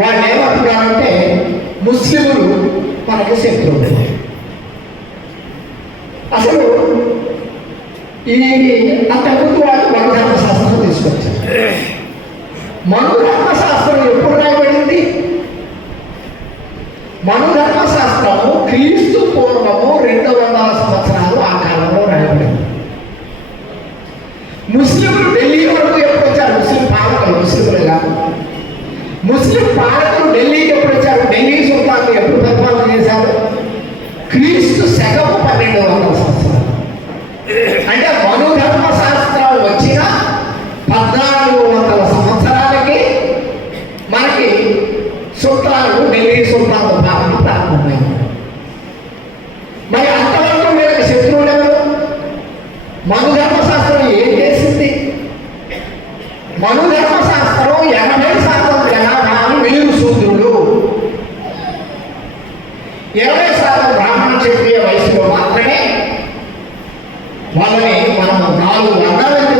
వాళ్ళు ఏమంటున్నారంటే ముస్లిములు మనకు శత్రువులు. అసలు ఈ అంతకుముందు వాళ్ళు మనోధర్మ శాస్త్రం తీసుకొచ్చారు. మనోధర్మ శాస్త్రం ఎప్పుడు రాయబడింది? మనోధర్మ శాస్త్రము క్రీస్తు పూర్వము రెండు వందల ముస్లిం పాలకులు ఢిల్లీకి ఎప్పుడు వచ్చారు? ఢిల్లీ సుల్తాన్లు ఎప్పుడు పరిపాలన చేశారు? క్రీస్తు శకము పన్నెండు వందల సంవత్సరాలు అంటే చక్రీయ వయసులో మాత్రమే వాళ్ళని మనం నాలుగు వర్ణాలకు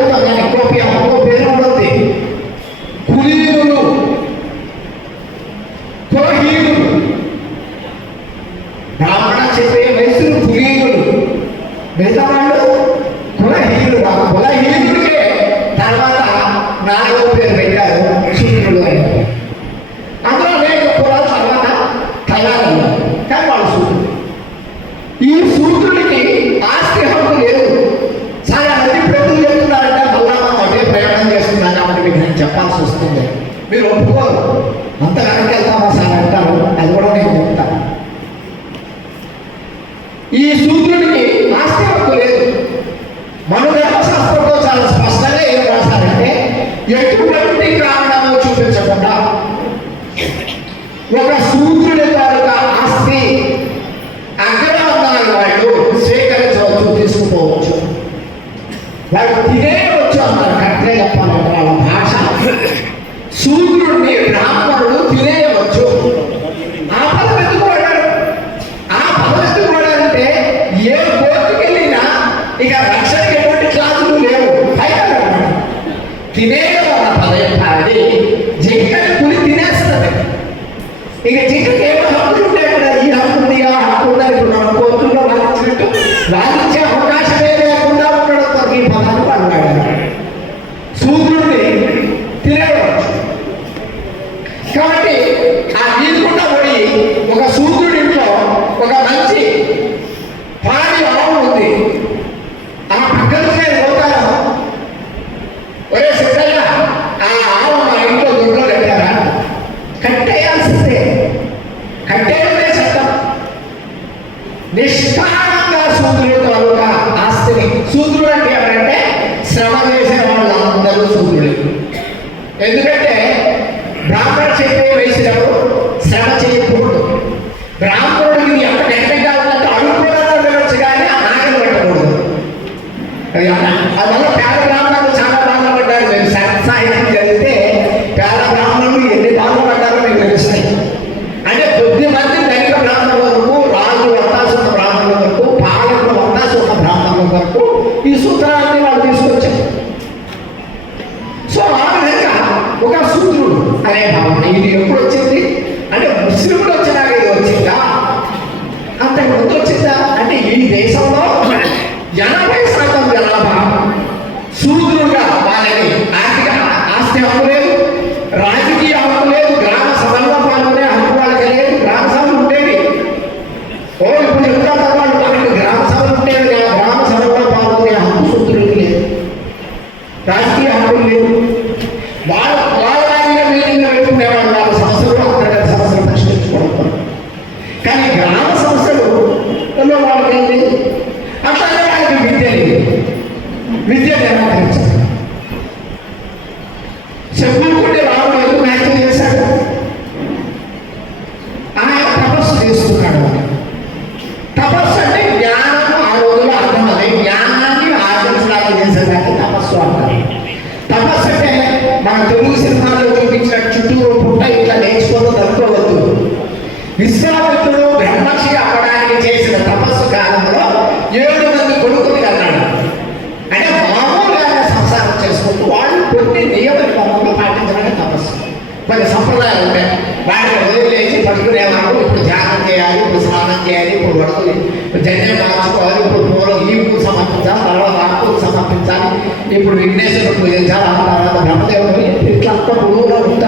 গুরুত্ব లేకపోతే ఇదే వచ్చామన్నారు కరెక్ట్గా చెప్పాలి సూర్యుడు ఎందుకంటే బ్రాహ్మణ చెప్పే వేసినప్పుడు శ్రమ చేయకూడదు. బ్రాహ్మణుడికి ఎంత నెట్టగా ఉన్నట్టు అనుకూలంగా వినొచ్చు కానీ ఆ నాగలు పెట్టకూడదు. అది అందువల్ల పేద బ్రాహ్మణులు చాలా బాగా పడ్డారు మేము సాహిత్యం கிடையாது அவனை எப்படி విశ్వామిత్రుడు బ్రహ్మర్షి అవ్వడానికి చేసిన తపస్సు కాలంలో ఏడు మంది కొడుకుని అన్నాడు అంటే మామూలుగా సంసారం చేసుకుంటూ వాళ్ళు కొన్ని నియమ నిబంధనలు పాటించడానికి తపస్సు. కొన్ని సంప్రదాయాలు ఉంటాయి వాటిని వదిలేసి పట్టుకునేవాడు ఇప్పుడు ధ్యానం చేయాలి ఇప్పుడు స్నానం చేయాలి ఇప్పుడు వడకలు జన్యం మార్చుకోవాలి ఇప్పుడు పూర్వం ఈ సమర్పించాలి తర్వాత ఆ సమర్పించాలి. ఇప్పుడు విఘ్నేశ్వరుడు పూజించాలి ఆ తర్వాత బ్రహ్మదేవుడు ఇట్లా అంతా గురువుగా ఉంటారు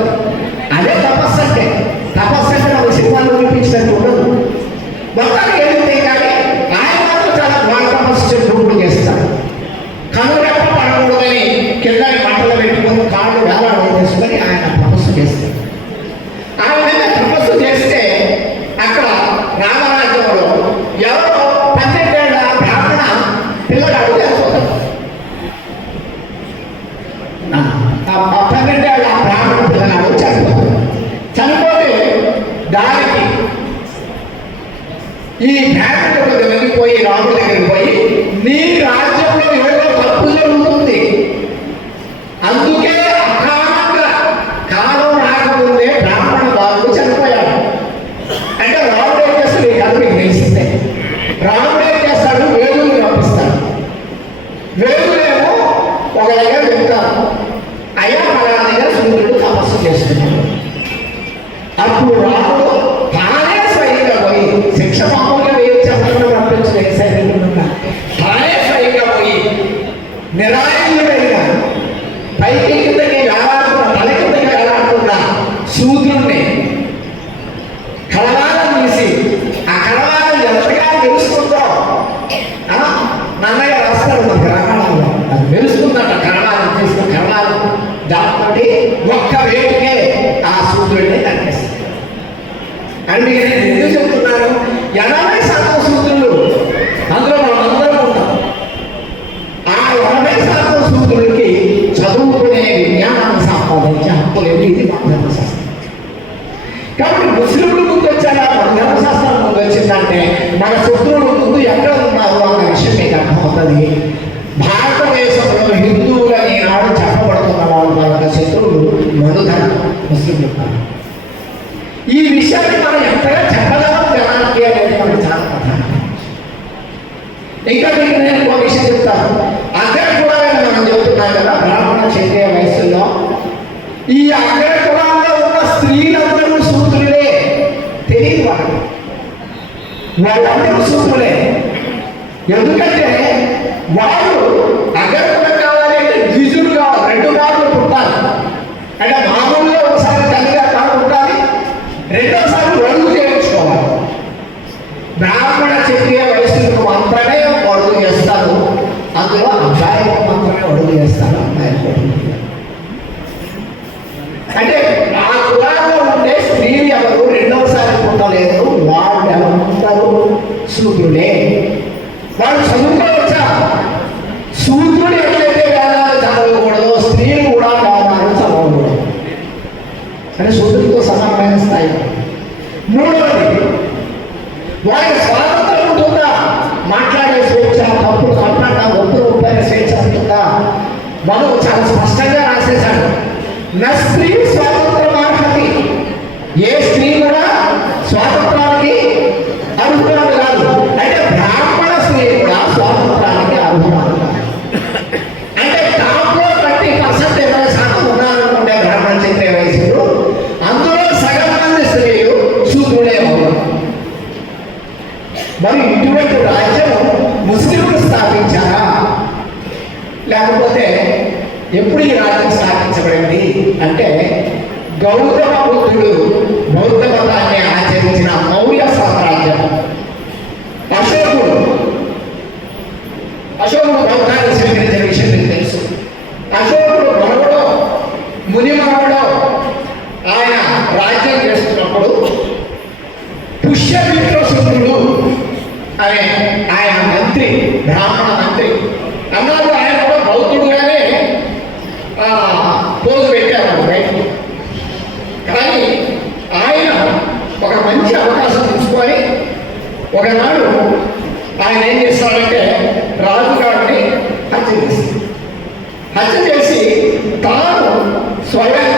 నిరాయుడైన పైకి ముస్లింలు ముందు వచ్చారా ధర్మశాస్త్రం ముందు వచ్చిందంటే మన శత్రువులు ముందు ఎక్కడ ఉన్నారు అన్న విషయం మీకు అర్థమవుతుంది. భారతదేశంలో హిందువులని నాడు చెప్పబడుతున్న వాళ్ళు మన శత్రువులు మనుధర్మం ముస్లింలు ఈ విషయాన్ని మనం ఎంతగా చెప్పగలం జనానికి అనేది మనకు చాలా ప్రధానం. ఇంకా మీకు నేను ఒక విషయం చెప్తాను. కూడా మనం చెబుతున్నాం కదా బ్రాహ్మణ క్షత్రియ వయసుల్లో ఈ అక్కడ కూడా వాళ్ళందరూ సూపులే ఎందుకంటే వాళ్ళు అగ్రకుల కావాలి అంటే ద్విజులు కావాలి. రెండు మార్లు పుట్టాలి. అంటే మామూలుగా ఒకసారి తల్లిగా కాదు ఉండాలి రెండోసారి వరుగు చేయించుకోవాలి. బ్రాహ్మణ క్షత్రియ వయస్సులకు మాత్రమే వరుగు చేస్తారు. అందులో చేస్తాడంటే రాజుగాడిని హత్య చేస్తాడు హత్య చేసి తాను స్వయం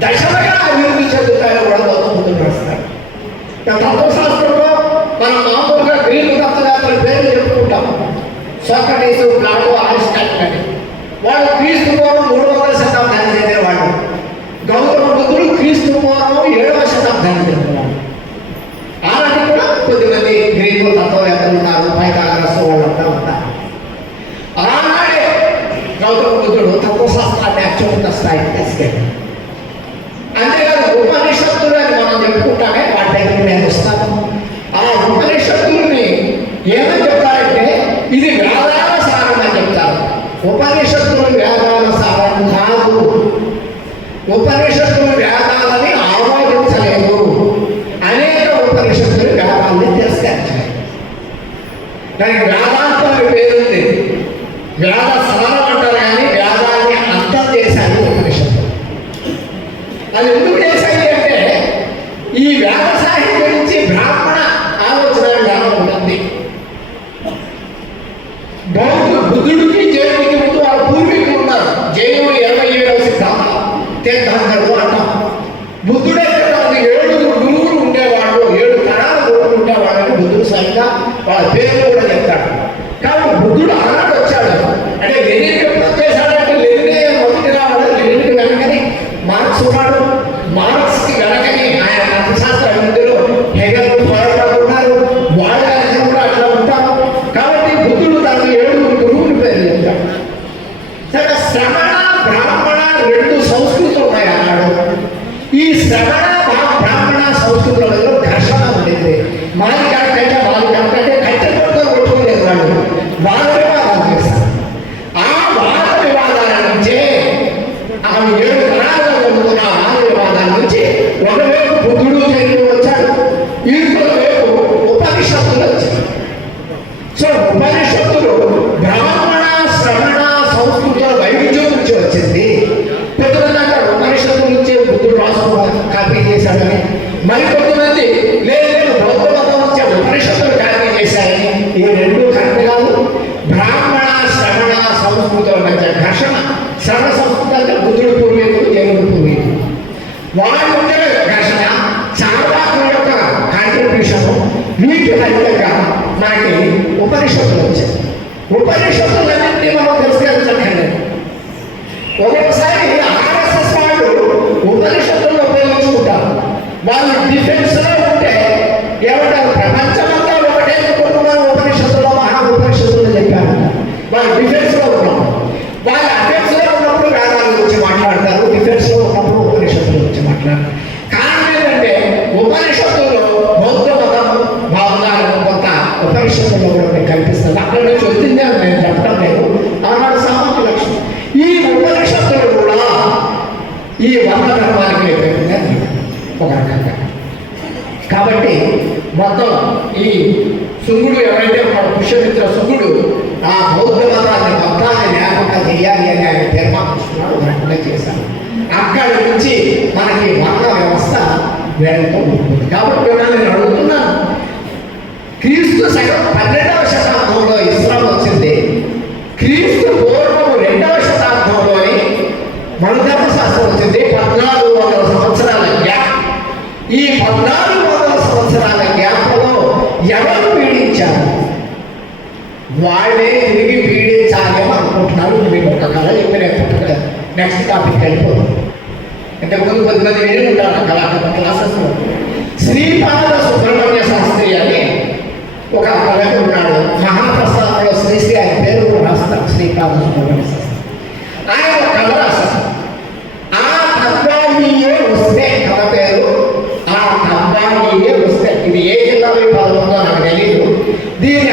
దశలుగా అభివృద్ధి చెందుతాయని కూడా బౌద్ధ రాస్తారు తత్వశాస్త్రంలో మనం మామూలుగా గ్రీకు తత్వవేత్తల పేర్లు చెప్పుకుంటాం సోక్రటీసు ప్లాటో ఆరిస్టాటిల్ అని వాళ్ళు క్రీస్తు పూర్వం మూడు వందల శతాబ్దాన్ని చెందిన వాళ్ళు గౌతమ బుద్ధుడు క్రీస్తు పూర్వం ఏడవ శతాబ్దాన్ని చెందిన ఆనాటి కూడా కొద్దిమంది గ్రీకు తత్వవేత్తలు ఉన్నారు పైకాగ్రస్ వాళ్ళంతా ఉన్నారు ఆనాడే గౌతమ బుద్ధుడు తత్వశాస్త్రాన్ని అత్యున్నత స్థాయికి ఉపనిషత్తులన్నింటినీ మనం తిరస్కరించక్కర్లేదు ఒక్కొక్కసారి ఆర్ఎస్ఎస్ వాళ్ళు ఉపనిషత్తులను ఉపయోగించుకుంటారు. వాళ్ళు డిఫెన్స్లో ఉంటే ఏమంటారు? ప్రపంచమంతా ఒకటే అనుకుంటున్నారు ఉపనిషత్తులో మహా ఉపనిషత్తులు చెప్పారు వాళ్ళు డిఫెన్స్లో ఉన్నారు వాళ్ళు అఫెన్స్లో ఉన్నప్పుడు వేదాల గురించి మాట్లాడతారు డిఫెన్స్లో ఉన్నప్పుడు ఉపనిషత్తుల గురించి మాట్లాడతారు కారణం ఏంటంటే ఉపనిషత్తుల్లో బౌద్ధ మతం భావనాలను కొంత ఉపనిషత్తుల్లో కూడా మీకు కనిపిస్తుంది అక్కడ నుంచి అని నేను చెప్పడం లేదు. ఆనాడు సామాన్య లక్ష్యం. ఈ ఉపనిషత్తులు కూడా ఈ వర్ణ ధర్మానికి వ్యతిరేకంగా ఒక రకంగా. కాబట్టి మొత్తం ఈ శుంగుడు ఎవరైతే మన పుష్యమిత్ర శుంగుడు ఆ బౌద్ధ మతాన్ని మొత్తాన్ని లేకుండా చేయాలి అని ఆయన తీర్మానిస్తున్నాడు ఒక రకంగా చేశారు అక్కడి నుంచి మనకి వర్ణ వ్యవస్థ వేడంతో ఉంటుంది. కాబట్టి నేను అడుగుతున్నాను. క్రీస్తు సగం పన్నెండవ శతాబ్దంలో ఇస్లాం వచ్చింది. క్రీస్తు పూర్వము రెండవ శతాబ్దంలోని మన శాస్త్రం వచ్చింది. పద్నాలుగు వందల సంవత్సరాల గ్యాప్. ఈ పద్నాలుగు వందల సంవత్సరాల గ్యాప్లో ఎవరు పీడించారు? వాళ్ళే తిరిగి పీడించాలి అని అనుకుంటున్నారు. మీకు ఒక కళ చెప్పి నేను నెక్స్ట్ టాపిక్ వెళ్ళిపోతాం ఇంతకుముందు కొద్దిమంది విని ఉంటారు. కళా క్లాసెస్లో. శ్రీపాద సుబ్రహ్మణ్య శాస్త్రి అని ఒక కళకు ఉన్నాడు మహాప్రస్థానంలో శ్రీశ్రీ ఆయన పేరు రాస్తారు శ్రీపాద ఆయన కథ రాస్తారు ఆ కబ్బాయియే వస్తే కథ పేరు ఆ కబ్బాయియే వస్తే. ఇది ఏ జిల్లాలో ఈ పదం నాకు తెలియదు దీని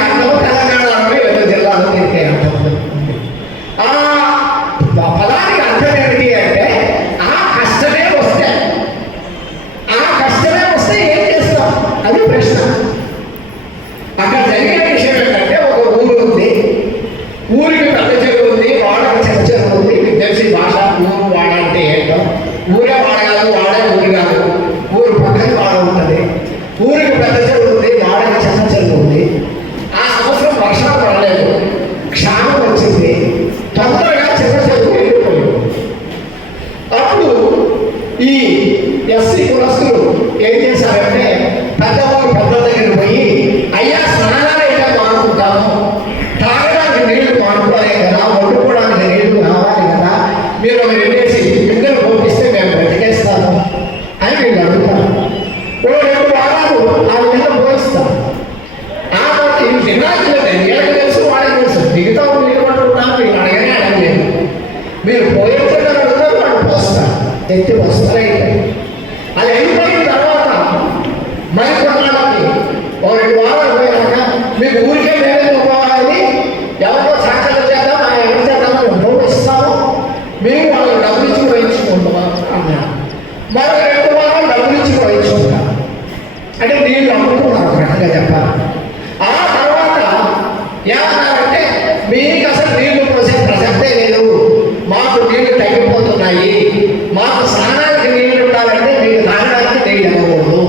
నీళ్ళు తగ్గిపోతున్నాయి మాకు స్నానానికి నీళ్ళు ఉండాలంటే మీకు తాగడానికి నీళ్ళు ఇవ్వకూడదు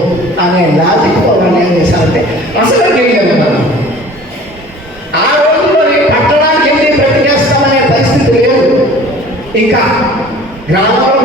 ఏం చేశారంటే అసలు వెళ్ళి పరిస్థితి ఇంకా గ్రామాల్లో